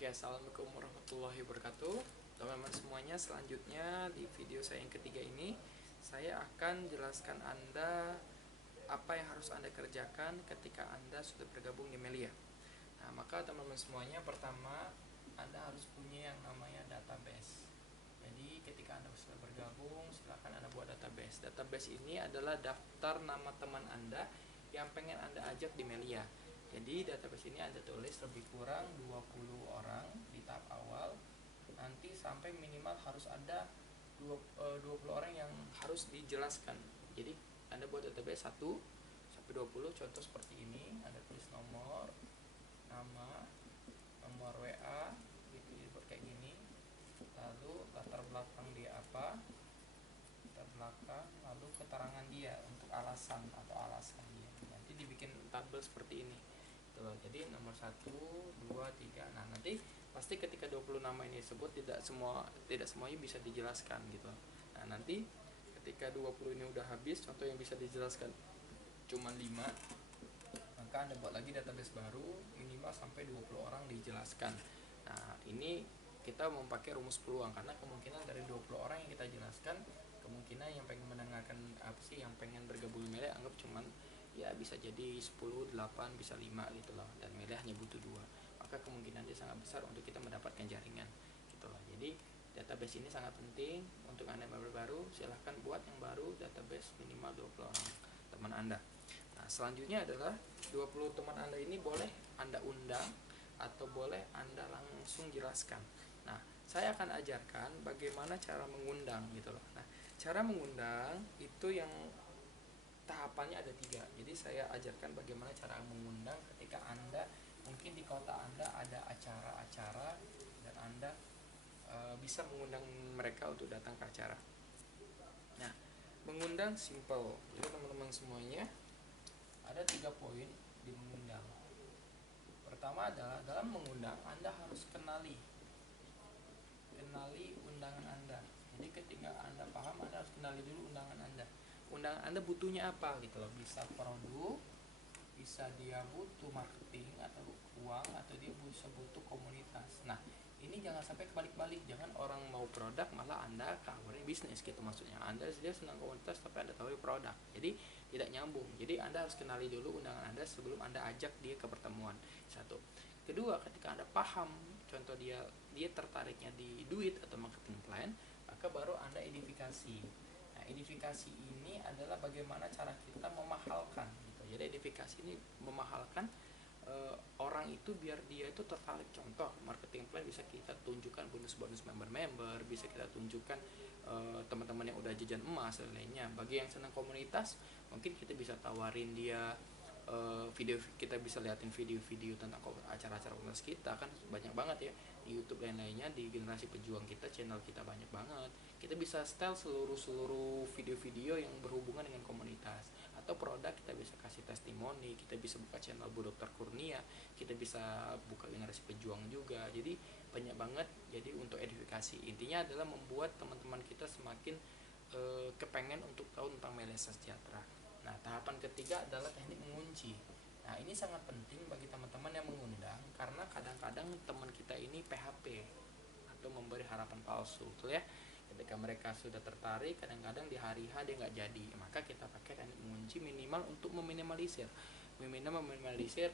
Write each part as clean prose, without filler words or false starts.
Oke, assalamualaikum warahmatullahi wabarakatuh. Teman-teman semuanya, selanjutnya di video saya yang ketiga ini, saya akan jelaskan Anda apa yang harus Anda kerjakan ketika Anda sudah bergabung di Melia. Nah, maka teman-teman semuanya, pertama Anda harus punya yang namanya database. Jadi ketika Anda sudah bergabung, silakan Anda buat database. Database ini adalah daftar nama teman Anda yang pengen Anda ajak di Melia. Jadi database ini Anda tulis lebih kurang 20 orang di tahap awal. Nanti sampai minimal harus ada 20 orang yang harus dijelaskan. Jadi Anda buat database 1 sampai 20, contoh seperti ini. Anda tulis nomor, nama, nomor WA gitu, buat kayak gini. Lalu latar belakang dia apa, latar belakang, lalu keterangan dia untuk alasan atau alasan dia. Nanti dibikin tabel seperti ini. Jadi nomor 1, 2, 3. Nah, nanti pasti ketika 20 nama ini disebut tidak semuanya bisa dijelaskan gitu. Nah, nanti ketika 20 ini udah habis, contoh yang bisa dijelaskan cuma 5, maka Anda buat lagi database baru, minimal sampai 20 orang dijelaskan. Nah, ini kita memakai rumus peluang, karena kemungkinan dari 20 orang yang kita jelaskan, kemungkinan yang pengen mendengarkan yang pengen bergabung di Melia anggap cuman ya bisa jadi 10, 8, bisa 5 gitu loh, dan Melia hanya butuh 2, maka kemungkinan dia sangat besar untuk kita mendapatkan jaringan gitu loh. Jadi database ini sangat penting untuk Anda yang baru, silahkan buat yang baru database minimal 20 orang teman Anda. Nah, selanjutnya adalah 20 teman Anda ini boleh Anda undang atau boleh Anda langsung jelaskan. Nah, saya akan ajarkan bagaimana cara mengundang gitu loh. Nah, cara mengundang itu yang tahapannya ada 3. Jadi saya ajarkan bagaimana cara mengundang ketika Anda mungkin di kota Anda ada acara-acara dan Anda bisa mengundang mereka untuk datang ke acara. Nah, mengundang simple. Jadi teman-teman semuanya, ada 3 poin di mengundang. Pertama adalah dalam mengundang Anda harus kenali undangan Anda. Jadi ketika Anda paham, Anda harus kenali dulu undangan Anda. Undangan Anda butuhnya apa gitu loh. Bisa produk, bisa dia butuh marketing atau uang, atau dia bisa butuh komunitas. Nah, ini jangan sampai kebalik-balik. Jangan orang mau produk malah Anda coverin bisnis gitu, maksudnya Anda dia senang komunitas tapi Anda tahu produk, jadi tidak nyambung. Jadi Anda harus kenali dulu undangan Anda sebelum Anda ajak dia ke pertemuan. Satu. Kedua, ketika Anda paham contoh dia tertariknya di duit atau marketing plan, maka baru Anda edifikasi. Nah, edifikasi ini adalah bagaimana cara kita memahalkan gitu. Jadi edifikasi ini memahalkan orang itu biar dia itu tertarik. Contoh marketing plan bisa kita tunjukkan bonus-bonus member-member, bisa kita tunjukkan teman-teman yang udah jajan emas dan lainnya. Bagi yang senang komunitas, mungkin kita bisa tawarin dia video, kita bisa liatin video-video tentang acara-acara komunitas kita, kan banyak banget ya di YouTube dan lainnya. Di Generasi Pejuang kita, channel kita banyak banget. Kita bisa setel seluruh video-video yang berhubungan dengan komunitas atau produk. Kita bisa kasih testimoni, kita bisa buka channel Bu Dr. Kurnia, kita bisa buka Generasi Pejuang juga. Jadi banyak banget. Jadi untuk edifikasi, intinya adalah membuat teman-teman kita semakin kepengen untuk tahu tentang Melia Sejahtera. Nah, tahapan ketiga adalah teknik mengunci. Nah, ini sangat penting bagi teman-teman yang mengundang, karena kadang-kadang teman kita ini PHP atau memberi harapan palsu, betul ya. Ketika mereka sudah tertarik, kadang-kadang di hari H dia nggak jadi, maka kita pakai teknik mengunci minimal untuk meminimalisir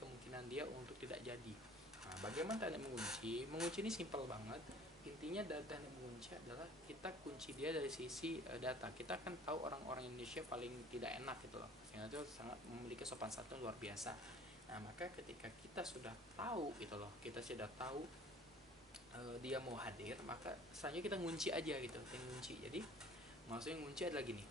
kemungkinan dia untuk tidak jadi. Nah, bagaimana teknik mengunci? Mengunci ini simpel banget. Intinya dari teknik mengunci adalah kita kunci dia dari sisi data. Kita kan tahu orang-orang Indonesia paling tidak enak gitu loh, sehingga itu sangat memiliki sopan santun luar biasa. Nah, maka ketika kita sudah tahu gitu loh, kita sudah tahu dia mau hadir, maka selanjutnya kita ngunci aja gitu, ngunci. Jadi maksudnya ngunci adalah gini.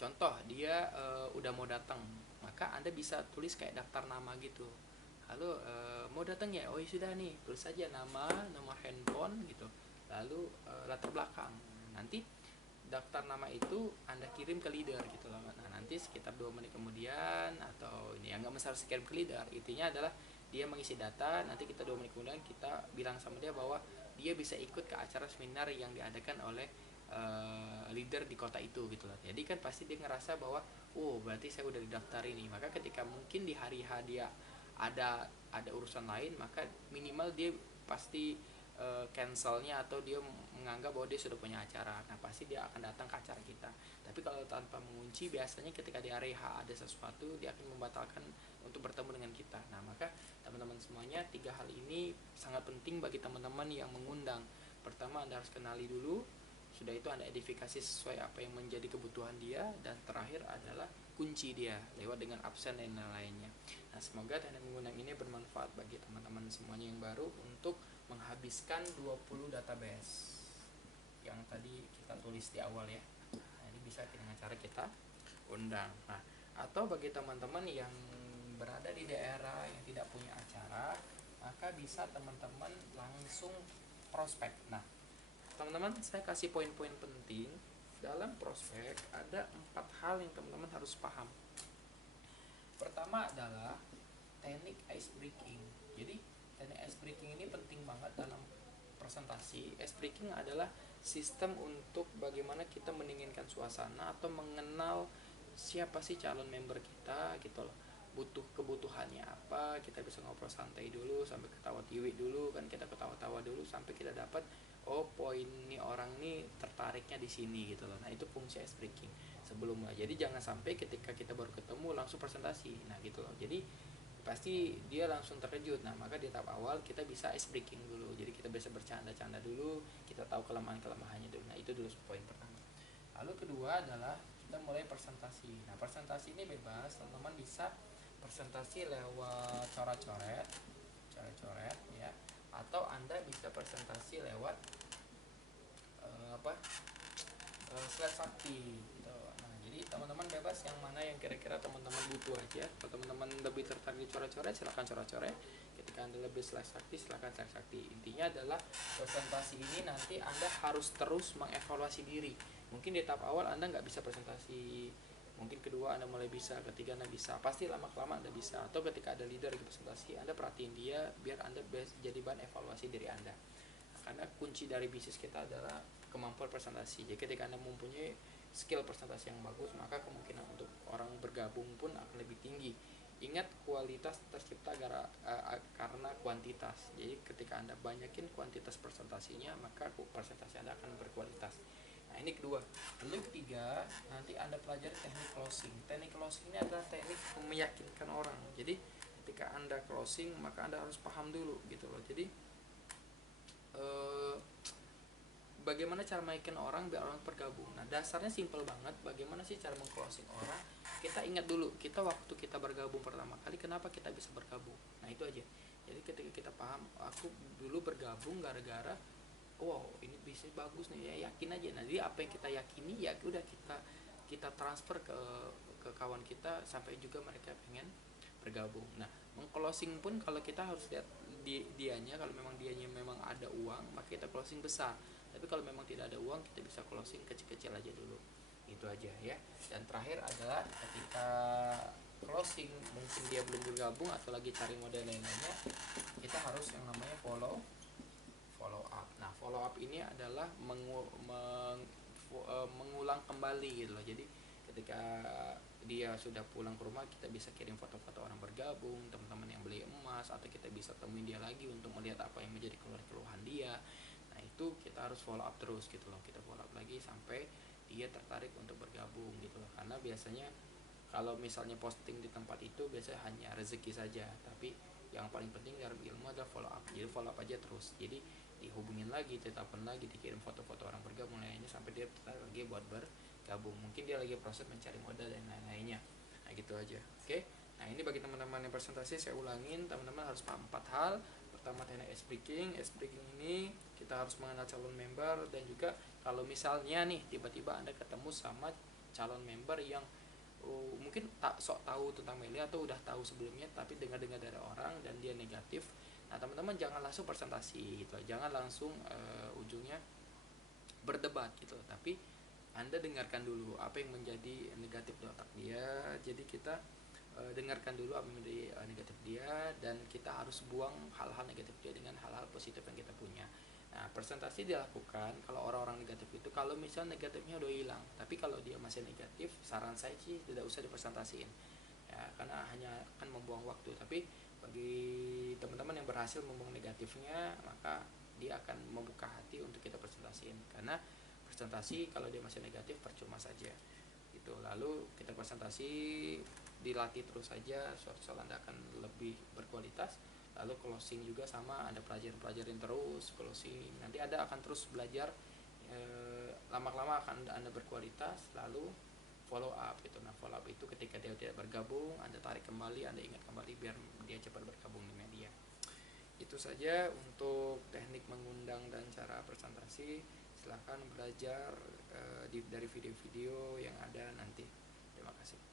Contoh dia udah mau datang, maka Anda bisa tulis kayak daftar nama gitu. Halo, mau datang ya? Oh ya sudah nih, tulis saja nama, nomor handphone gitu. Lalu latar belakang. Nanti daftar nama itu Anda kirim ke leader gitu loh. Nah, nanti sekitar 2 menit kemudian, atau ini yang nggak mesti harus kirim ke leader. Intinya adalah dia mengisi data, nanti kita 2 menit kemudian kita bilang sama dia bahwa dia bisa ikut ke acara seminar yang diadakan oleh leader di kota itu gitu loh. Jadi kan pasti dia ngerasa bahwa oh berarti saya udah didaftar ini. Maka ketika mungkin di hari H dia ada urusan lain, maka minimal dia pasti cancelnya atau dia menganggap bahwa dia sudah punya acara. Nah pasti dia akan datang ke acara kita. Tapi kalau tanpa mengunci, biasanya ketika di area H ada sesuatu, dia akan membatalkan untuk bertemu dengan kita. Nah maka teman-teman semuanya, 3 hal ini sangat penting bagi teman-teman yang mengundang. Pertama, Anda harus kenali dulu, sudah itu Anda edifikasi sesuai apa yang menjadi kebutuhan dia, dan terakhir adalah kunci dia lewat dengan absen dan lain-lainnya. Nah semoga teknik mengundang ini bermanfaat bagi teman-teman semuanya yang baru untuk menghabiskan 20 database yang tadi kita tulis di awal ya. Nah ini bisa dengan cara kita undang. Nah atau bagi teman-teman yang berada di daerah yang tidak punya acara, maka bisa teman-teman langsung prospek. Nah teman-teman, saya kasih poin-poin penting. Dalam prospek ada 4 hal yang teman-teman harus paham. Pertama adalah teknik ice breaking. Jadi teknik ice breaking ini penting banget dalam presentasi. Ice breaking adalah sistem untuk bagaimana kita mendinginkan suasana atau mengenal siapa sih calon member kita gitu loh, butuh kebutuhannya apa. Kita bisa ngobrol santai dulu sampai ketawa tiwi dulu kan, kita ketawa-tawa dulu sampai kita dapat oh poin nih orang nih tertariknya di sini gitu loh. Nah itu fungsi ice breaking sebelumnya. Jadi jangan sampai ketika kita baru ketemu langsung presentasi, nah gitu loh. Jadi pasti dia langsung terkejut. Nah maka di tahap awal kita bisa ice breaking dulu, jadi kita bisa bercanda-canda dulu, kita tahu kelemahan-kelemahannya dulu. Nah itu dulu poin pertama. Lalu kedua adalah kita mulai presentasi. Nah presentasi ini bebas, teman-teman bisa presentasi lewat coret-coret ya, atau Anda bisa presentasi lewat slide sakti gitu. Nah jadi teman-teman bebas yang mana yang kira-kira teman-teman butuh aja. Kalau teman-teman lebih tertarik di coret-coret, silakan coret-coret. Ketika Anda lebih slide sakti, silakan slide sakti. Intinya adalah presentasi ini nanti Anda harus terus mengevaluasi diri. Mungkin di tahap awal Anda nggak bisa presentasi, mungkin kedua Anda mulai bisa, ketiga Anda bisa, pasti lama-kelamaan Anda bisa. Atau ketika ada leader lagi presentasi, Anda perhatiin dia biar Anda jadi bahan evaluasi diri Anda. Karena kunci dari bisnis kita adalah kemampuan presentasi. Jadi ketika Anda mempunyai skill presentasi yang bagus, maka kemungkinan untuk orang bergabung pun akan lebih tinggi. Ingat, kualitas tercipta karena kuantitas. Jadi ketika Anda banyakin kuantitas presentasinya, maka presentasi Anda akan berkualitas. Nah ini kedua. Lalu ketiga, nanti Anda pelajari teknik closing. Teknik closing ini adalah teknik meyakinkan orang. Jadi ketika Anda closing, maka Anda harus paham dulu gitu loh. Jadi bagaimana cara meyakinkan orang biar orang bergabung. Nah dasarnya simple banget. Bagaimana sih cara meng-closing orang? Kita ingat dulu, kita waktu kita bergabung pertama kali, kenapa kita bisa bergabung. Nah itu aja. Jadi ketika kita paham, aku dulu bergabung gara-gara wow ini bisnis bagus nih, ya yakin aja. Nah jadi apa yang kita yakini ya udah kita transfer ke kawan kita sampai juga mereka pengen bergabung. Nah meng-closing pun kalau kita harus lihat dianya, kalau memang dianya memang ada uang, maka kita closing besar. Tapi kalau memang tidak ada uang, kita bisa closing kecil-kecil aja dulu. Itu aja ya. Dan terakhir adalah ketika closing mungkin dia belum bergabung atau lagi cari model lain-lainnya, kita harus yang namanya follow up. Nah follow up ini adalah mengulang kembali gitu loh. Jadi ketika dia sudah pulang ke rumah, kita bisa kirim foto-foto orang bergabung, teman-teman yang beli emas, atau kita bisa temuin dia lagi untuk melihat apa yang menjadi keluhan dia. Nah itu kita harus follow up terus gitu loh. Kita follow up lagi sampai dia tertarik untuk bergabung gitu loh. Karena biasanya kalau misalnya posting di tempat itu biasanya hanya rezeki saja, tapi yang paling penting dalam ilmu adalah follow up. Jadi follow up aja terus. Jadi dihubungin lagi, ditelepon lagi, dikirim foto-foto orang bergabung lainnya sampai dia tertarik lagi buat bergabung. Mungkin dia lagi proses mencari modal dan lain-lainnya. Nah gitu aja. Oke. Nah ini bagi teman-teman yang presentasi, saya ulangin, teman-teman harus paham 4 hal. Pertama teknik ice breaking. Ice breaking ini kita harus mengenal calon member, dan juga kalau misalnya nih tiba-tiba Anda ketemu sama calon member yang mungkin tak sok tahu tentang Melia atau udah tahu sebelumnya tapi dengar-dengar dari orang dan dia negatif. Nah teman-teman jangan langsung presentasi gitu, jangan langsung ujungnya berdebat gitu, tapi Anda dengarkan dulu apa yang menjadi negatif di otak dia. Jadi kita dengarkan dulu apa yang menjadi negatif dia, dan kita harus buang hal-hal negatif dia dengan hal-hal positif yang kita punya. Nah presentasi dilakukan kalau orang-orang negatif itu kalau misalnya negatifnya udah hilang, tapi kalau dia masih negatif, saran saya sih tidak usah dipresentasiin ya, karena hanya akan membuang waktu. Tapi Bagi teman-teman yang berhasil membuang negatifnya, maka dia akan membuka hati untuk kita presentasiin, karena presentasi kalau dia masih negatif percuma saja gitu. Lalu kita presentasi, dilatih terus saja, suatu saat Anda akan lebih berkualitas. Lalu closing juga sama, Anda pelajarin terus closing, nanti Anda akan terus belajar, lama-lama akan Anda berkualitas. Lalu follow up gitu. Nah, follow up itu ketika dia tidak bergabung, Anda tarik kembali, Anda ingat kembali biar dia cepat bergabung di media. Itu saja untuk teknik mengundang dan cara presentasi. Silahkan belajar dari video-video yang ada nanti. Terima kasih.